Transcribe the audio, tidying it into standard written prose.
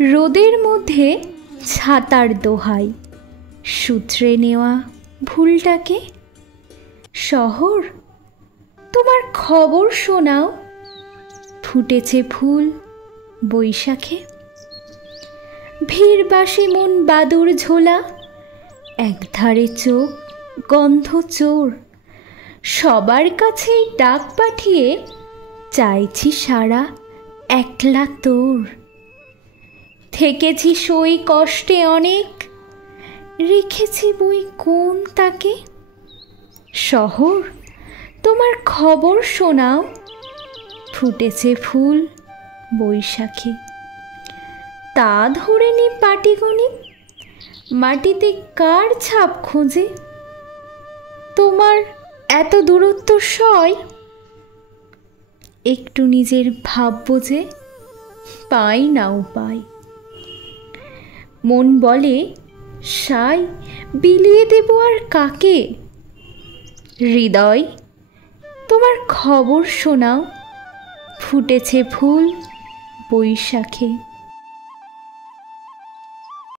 রোদের মধ্যে ছাতার দোহাই, সূত্রে নেওয়া ভুলটাকে। শহর, তোমার খবর শোনাও, ফুটেছে ফুল বৈশাখে। ভিড়বাসী মন বাদুর ঝোলা, একধারে চোখ গন্ধ চোর। সবার কাছেই ডাক পাঠিয়ে চাইছি সারা একলা তোর। থেকেছি সই কষ্টে অনেক, রেখেছি বই কোন তাকে। শহর, তোমার খবর শোনাও, ফুটেছে ফুল বৈশাখে। তা ধরে নি পাটিগণিত, মাটিতে কার ছাপ খোঁজে। তোমার এত দূরত্ব সয়, একটু নিজের ভাব বোঝে পাই না উপায়। মন বলে সাই বিলিয়ে দেব আর কাকে। হৃদয়, তোমার খবর শোনাও, ফুটেছে ফুল বৈশাখে।